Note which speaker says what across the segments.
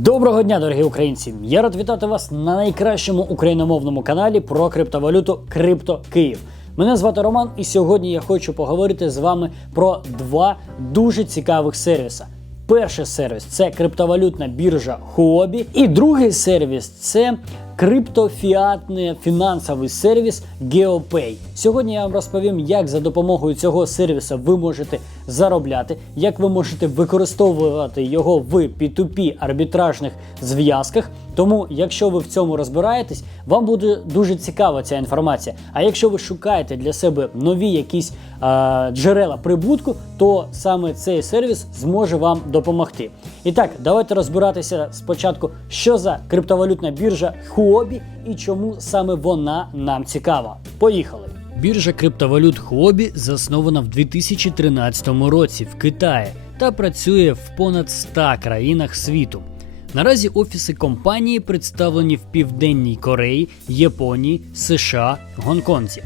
Speaker 1: Доброго дня, дорогі українці! Я рад вітати вас на найкращому україномовному каналі про криптовалюту Крипто Київ. Мене звати Роман, і сьогодні я хочу поговорити з вами про два дуже цікавих сервіса. Перший сервіс це криптовалютна біржа Huobi, і другий сервіс це криптофіатний фінансовий сервіс GeoPay. Сьогодні я вам розповім, як за допомогою цього сервісу ви можете заробляти, як ви можете використовувати його в P2P арбітражних зв'язках. Тому, якщо ви в цьому розбираєтесь, вам буде дуже цікава ця інформація. А якщо ви шукаєте для себе нові якісь е, джерела прибутку, то саме цей сервіс зможе вам допомогти. І так, давайте розбиратися спочатку, що за криптовалютна біржа Huobi і чому саме вона нам цікава. Поїхали! Біржа криптовалют Huobi заснована в 2013 році в Китаї та працює в понад 100 країнах світу. Наразі офіси компанії представлені в Південній Кореї, Японії, США, Гонконзі.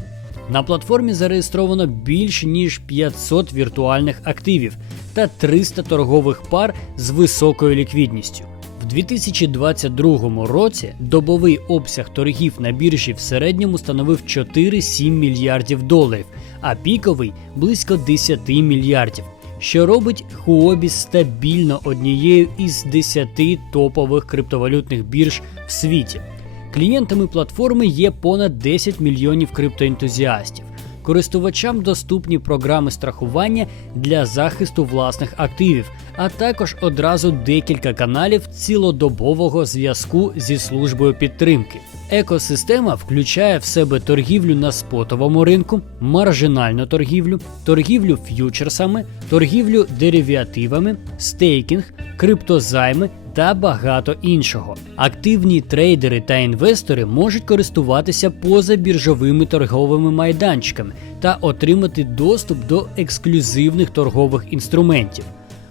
Speaker 1: На платформі зареєстровано більш ніж 500 віртуальних активів та 300 торгових пар з високою ліквідністю. В 2022 році добовий обсяг торгів на біржі в середньому становив 4-7 мільярдів доларів, а піковий близько 10 мільярдів, що робить Huobi стабільно однією із 10 топових криптовалютних бірж в світі. Клієнтами платформи є понад 10 мільйонів криптоентузіастів. Користувачам доступні програми страхування для захисту власних активів, а також одразу декілька каналів цілодобового зв'язку зі службою підтримки. Екосистема включає в себе торгівлю на спотовому ринку, маржинальну торгівлю, торгівлю ф'ючерсами, торгівлю деривативами, стейкінг, криптозайми та багато іншого. Активні трейдери та інвестори можуть користуватися позабіржовими торговими майданчиками та отримати доступ до ексклюзивних торгових інструментів.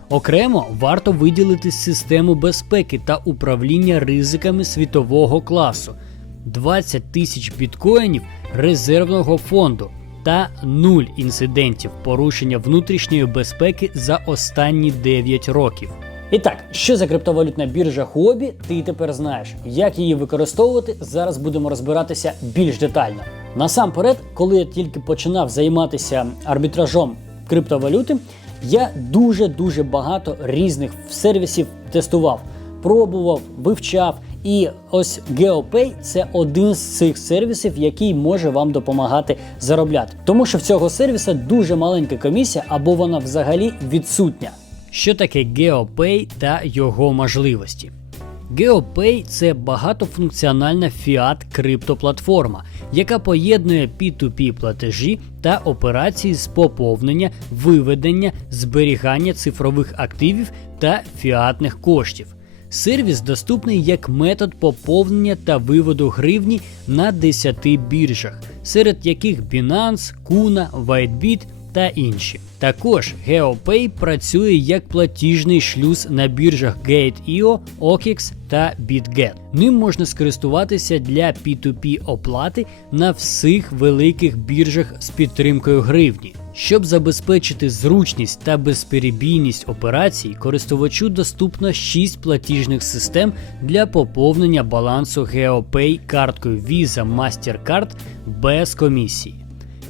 Speaker 1: Окремо варто виділити систему безпеки та управління ризиками світового класу, 20 тисяч біткоїнів резервного фонду та нуль інцидентів порушення внутрішньої безпеки за останні 9 років. І так, що за криптовалютна біржа Huobi, ти тепер знаєш. Як її використовувати, зараз будемо розбиратися більш детально. Насамперед, коли я тільки починав займатися арбітражом криптовалюти, я дуже-дуже багато різних сервісів тестував, пробував, вивчав. І ось GeoPay – це один з цих сервісів, який може вам допомагати заробляти. Тому що в цього сервіса дуже маленька комісія або вона взагалі відсутня. Що таке GeoPay та його можливості? GeoPay – це багатофункціональна фіат криптоплатформа, яка поєднує P2P платежі та операції з поповнення, виведення, зберігання цифрових активів та фіатних коштів. Сервіс доступний як метод поповнення та виводу гривні на 10 біржах, серед яких Binance, Kuna, WhiteBit та інші. Також GeoPay працює як платіжний шлюз на біржах Gate.io, OKX та BitGet. Ним можна скористуватися для P2P оплати на всіх великих біржах з підтримкою гривні. Щоб забезпечити зручність та безперебійність операцій, користувачу доступно 6 платіжних систем для поповнення балансу GeoPay карткою Visa MasterCard без комісії.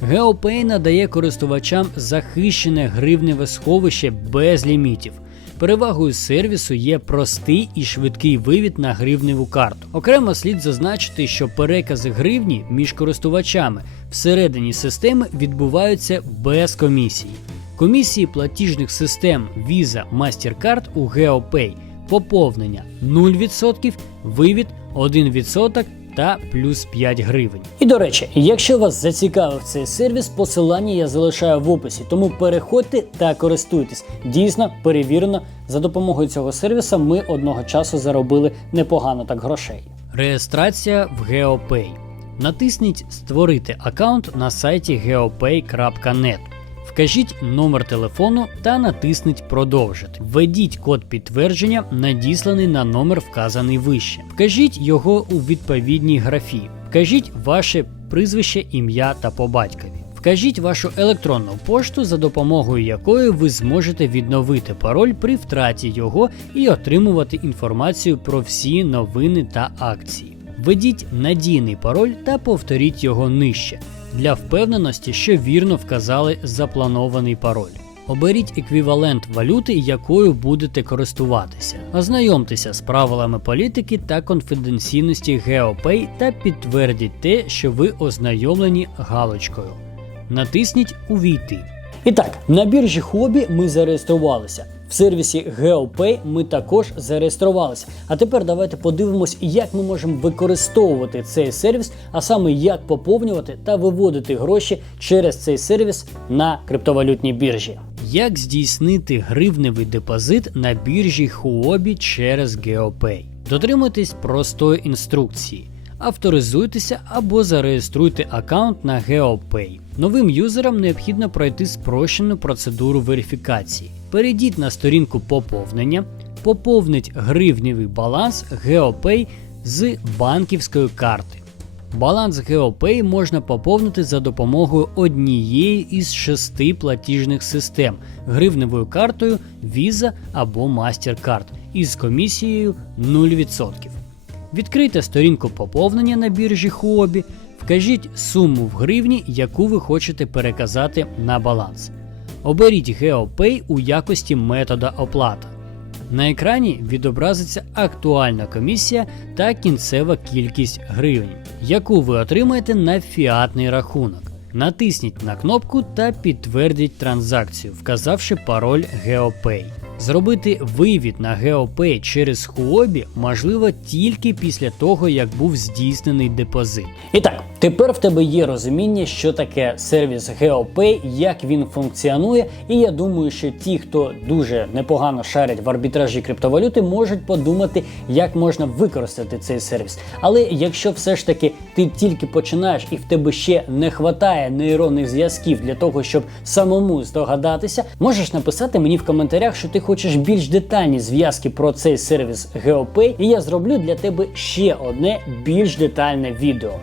Speaker 1: GeoPay надає користувачам захищене гривневе сховище без лімітів. Перевагою сервісу є простий і швидкий вивід на гривневу карту. Окремо слід зазначити, що перекази гривні між користувачами всередині системи відбуваються без комісії. Комісії платіжних систем Visa MasterCard у GeoPay поповнення 0%, вивід 1% та плюс 5 гривень. І до речі, якщо вас зацікавив цей сервіс, посилання я залишаю в описі, тому переходьте та користуйтесь. Дійсно, перевірено, за допомогою цього сервіса ми одного часу заробили непогано так грошей. Реєстрація в GeoPay. Натисніть Створити аккаунт на сайті geopay.net. Вкажіть номер телефону та натисніть Продовжити. Введіть код підтвердження, надісланий на номер, вказаний вище. Вкажіть його у відповідній графі. Вкажіть ваше прізвище, ім'я та по батькові. Вкажіть вашу електронну пошту, за допомогою якої ви зможете відновити пароль при втраті його і отримувати інформацію про всі новини та акції. Введіть надійний пароль та повторіть його нижче для впевненості, що вірно вказали запланований пароль. Оберіть еквівалент валюти, якою будете користуватися. Ознайомтеся з правилами політики та конфіденційності GeoPay та підтвердіть те, що ви ознайомлені галочкою. Натисніть Увійти. І так, на біржі хобі ми зареєструвалися. В сервісі GeoPay ми також зареєструвалися. А тепер давайте подивимось, як ми можемо використовувати цей сервіс, а саме як поповнювати та виводити гроші через цей сервіс на криптовалютній біржі. Як здійснити гривневий депозит на біржі Huobi через GeoPay? Дотримуйтесь простої інструкції. Авторизуйтеся або зареєструйте аккаунт на GeoPay. Новим юзерам необхідно пройти спрощену процедуру верифікації. Перейдіть на сторінку поповнення, поповніть гривневий баланс GeoPay з банківської карти. Баланс GeoPay можна поповнити за допомогою однієї із шести платіжних систем гривневою картою Visa або MasterCard із комісією 0%. Відкрийте сторінку поповнення на біржі Huobi, вкажіть суму в гривні, яку ви хочете переказати на баланс. Оберіть GeoPay у якості метода оплата. На екрані відобразиться актуальна комісія та кінцева кількість гривень, яку ви отримаєте на фіатний рахунок. Натисніть на кнопку та підтвердіть транзакцію, вказавши пароль GeoPay. Зробити вивід на GeoPay через Huobi можливо тільки після того, як був здійснений депозит. І так, тепер в тебе є розуміння, що таке сервіс GeoPay, як він функціонує, і я думаю, що ті, хто дуже непогано шарять в арбітражі криптовалюти, можуть подумати, як можна використати цей сервіс. Але якщо все ж таки ти тільки починаєш і в тебе ще не вистачає нейронних зв'язків для того, щоб самому здогадатися, можеш написати мені в коментарях, що ти хочеш більш детальні зв'язки про цей сервіс GeoPay, і я зроблю для тебе ще одне більш детальне відео.